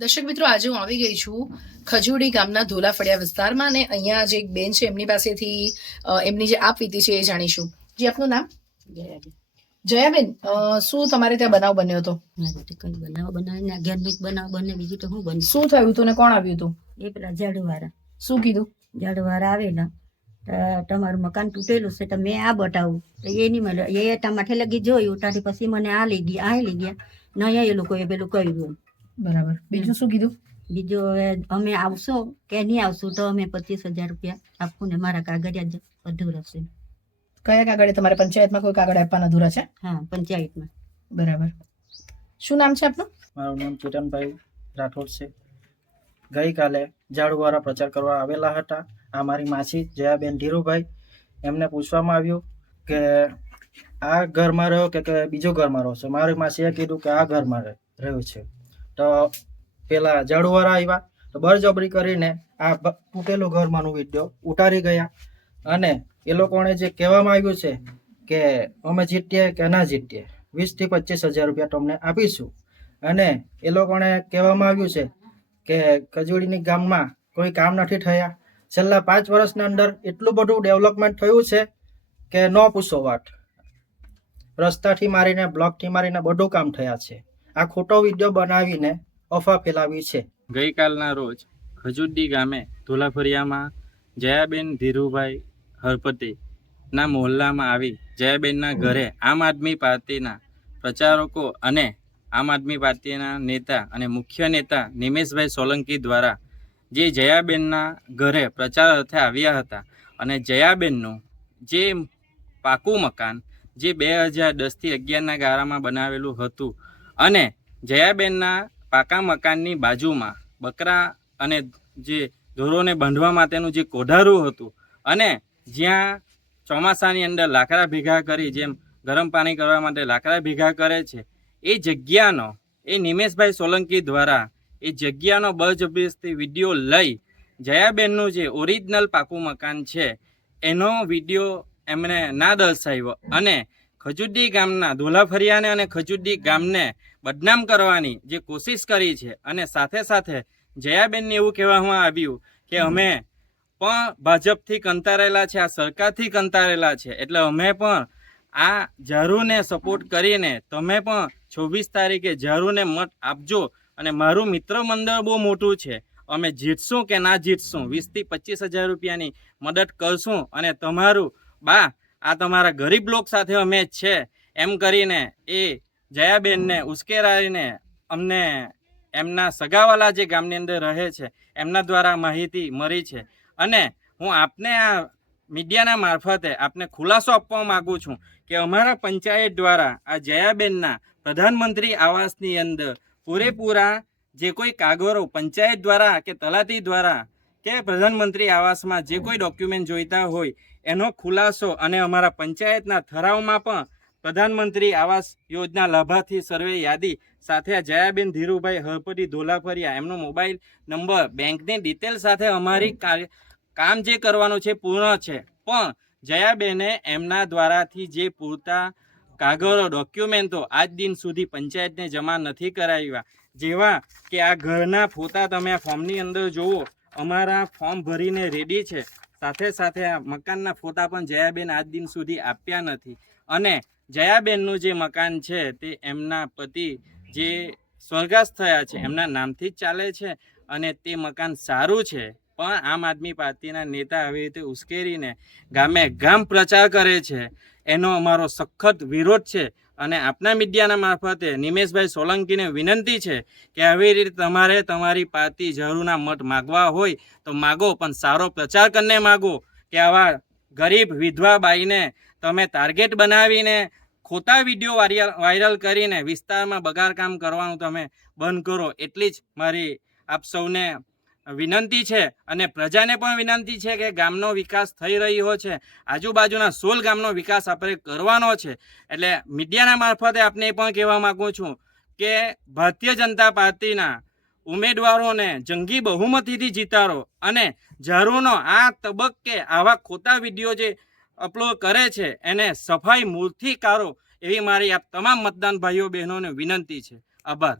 દર્શક મિત્રો, આજે હું આવી ગઈ છું ખજૂડી ગામના ધોલાફળિયા વિસ્તારમાં અને અહીંયા જે એક બેન છે એમની પાસેથી એમની જે આપવીતી છે એ જાણીશું. જી, આપનું નામ? જયાબેન, શું તમારે ત્યાં બનાવ બન્યો હતો? બનાવ બનાવીને અગિયાર બનાવ બને, બીજું તો શું બને? શું થયું હતું ને કોણ આવ્યું હતું? એ પેલા ઝાડુવાળા. શું કીધું? ઝાડુવાળા આવેલા, તમારું મકાન તૂટેલું છે તો મેં આ બતાવું તો એ નહીં મળે. એ તમાઠે લગી જોયું, ત્યાંથી પછી મને આ લઈ ગયા નહીં, એ લોકોએ પેલું કર્યું. બરાબર. બીજું શું કીધું? બીજું હવે અમે આવશું કે નહીં આવશું તો અમે 25,000 રૂપિયા આપવું ને મારા કાગળિયા જ અધૂરા છે. કયા કાગળે? તમારે પંચાયતમાં કોઈ કાગળ આપવાના અધૂરા છે? હા, પંચાયતમાં. બરાબર. શું નામ છે આપનું? મારું નામ કિરણભાઈ રાઠોડ છે. ગઈકાલે ઝાડુવાળા પ્રચાર કરવા આવેલા હતા. આ મારી માસી જયાબેન ધીરુભાઈ. એમને પૂછવામાં આવ્યું કે આ ઘરમાં રહ્યો કે બીજો ઘરમાં રહો છો. મારી માસીએ કીધું કે આ ઘરમાં રહ્યું છે. તો પેલા ઝાડુવાળા આવ્યા તો બળજબરી કરીને આ તૂટેલું ઘરમાંનું વિડીયો ઉતારી ગયા અને એ લોકોને જે કહેવામાં આવ્યું છે કે અમે જીતીએ કે ના જીતીએ 20,000 થી 25,000 રૂપિયા તમને આપીશું. અને એ લોકોને કહેવામાં આવ્યું છે કે ખજૂડીની ગામમાં કોઈ કામ નથી થયા. છેલ્લા 5 વર્ષના અંદર એટલું બધું ડેવલપમેન્ટ થયું છે કે ન પૂછો વાત. રસ્તાથી મારીને બ્લોકથી મારીને બધું કામ થયા છે. આ ખોટો વિડીયો બનાવીને અફવા ફેલાવી છે. ગઈકાલના રોજ ખજૂડી ગામે ધોલાફળિયામાં જયાબેન ધીરુભાઈ હરપતિના મોહલ્લામાં આવી જયાબેનના ઘરે આમ આદમી પાર્ટીના પ્રચારકો અને આમ આદમી પાર્ટીના નેતા અને મુખ્ય નેતા નિમેશભાઈ સોલંકી દ્વારા જે જયાબેનના ઘરે પ્રચાર અર્થે આવ્યા હતા અને જયાબેનનું જે પાકું મકાન જે 2010 થી 11ના ગાળામાં બનાવેલું હતું અને જયાબેનના પાકા મકાનની બાજુમાં બકરા અને જે ઢોરોને બાંધવા માટેનું જે કોઢારું હતું અને જ્યાં ચોમાસાની અંદર લાકડા ભેગા કરી જેમ ગરમ પાણી કરવા માટે લાકડા ભેગા કરે છે એ જગ્યાનો એ નિમેશભાઈ સોલંકી દ્વારા એ જગ્યાનો બળજબરીથી વિડીયો લઈ જયાબેનનું જે ઓરિજિનલ પાકું મકાન છે એનો વિડીયો એમણે ના દર્શાવ્યો અને ખજૂડી ગામના ધોલાફળિયાને અને ખજૂડી ગામને બદનામ કરવાની જે કોશિશ કરી છે. અને સાથે સાથે જયાબેનને એવું કહેવામાં આવ્યું કે અમે પણ ભાજપથી કંતારેલા છે, આ સરકારથી કંતારેલા છે, એટલે અમે પણ આ ઝારુને સપોર્ટ કરીને તમે પણ 26 તારીખે ઝારુને મત આપજો અને મારું મિત્ર મંડળ બહુ મોટું છે, અમે જીતશું કે ના જીતશું 20,000 થી 25,000 રૂપિયાની મદદ કરશું અને તમારું આ તમારા ગરીબ લોક સાથે અમે છે એમ કરીને એ જયાબેનને ઉશ્કેરાઈને અમને એમના સગાવાલા જે ગામની અંદર રહે છે એમના દ્વારા માહિતી મળી છે. અને હું આપને આ મીડિયાના મારફતે આપને ખુલાસો આપવા માગું છું કે અમારા પંચાયત દ્વારા આ જયાબેનના પ્રધાનમંત્રી આવાસની અંદર પૂરેપૂરા જે કોઈ કાગળો પંચાયત દ્વારા કે તલાટી દ્વારા કે પ્રધાનમંત્રી આવાસમાં જે કોઈ ડોક્યુમેન્ટ જોઈતા હોય એનો ખુલાસો અને અમારા પંચાયતના ઠરાવમાં પણ પ્રધાનમંત્રી આવાસ યોજના લાભાર્થી સર્વે યાદી સાથે આ જયાબેન ધીરુભાઈ હરપતિ ધોલાફળિયા એમનો મોબાઈલ નંબર બેંકની ડિટેલ સાથે અમારી કામ જે કરવાનું છે પૂર્ણ છે. પણ જયાબેને એમના દ્વારાથી જે પૂરતા કાગળો ડોક્યુમેન્ટો આજ દિન સુધી પંચાયતને જમા નથી કરાવ્યા. જેવા કે આ ઘરના ફોટા તમે આ ફોર્મની અંદર જુઓ, અમારા ફોર્મ ભરીને રેડી છે. સાથે સાથે આ મકાનના ફોટા પણ જયાબેન આજ દિન સુધી આપ્યા નથી. અને જયાબેનનું જે મકાન છે તે એમના પતિ જે સ્વર્ગસ્થ થયા છે એમના નામથી જ ચાલે છે અને તે મકાન સારું છે. પણ આમ આદમી પાર્ટીના નેતા આવી રીતે ઉશ્કેરીને ગામે ગામ પ્રચાર કરે છે એનો અમારો સખત વિરોધ છે. અને આપના મીડિયાના મારફતે નિમેશભાઈ સોલંકીને વિનંતી છે કે આવી રીતે તમારે તમારી પાર્ટી ઝારુના મત માગવા હોય તો માગો, પણ સારો પ્રચાર કરીને માગો કે આવા ગરીબ વિધવા બાઈને તમે ટાર્ગેટ બનાવીને ખોટા વિડીયો વાયરલ કરીને વિસ્તારમાં બગાડકામ કરવાનું તમે બંધ કરો. એટલી જ મારી આપ સૌને વિનંતી છે. અને પ્રજાને પણ વિનંતી છે કે ગામનો વિકાસ થઈ રહ્યો છે, આજુબાજુના 16 ગામનો વિકાસ આપણે કરવાનો છે. એટલે મીડિયાના મારફતે આપને એ પણ કહેવા માગું છું કે ભારતીય જનતા પાર્ટીના ઉમેદવારોને જંગી બહુમતીથી જીતાડો અને ઝારુનો આ તબક્કે આવા ખોટા વિડીયો જે અપલોડ કરે છે એને સફાઈ મૂળથી કાઢો એવી મારી આપ તમામ મતદાન ભાઈઓ બહેનોને વિનંતી છે. આભાર.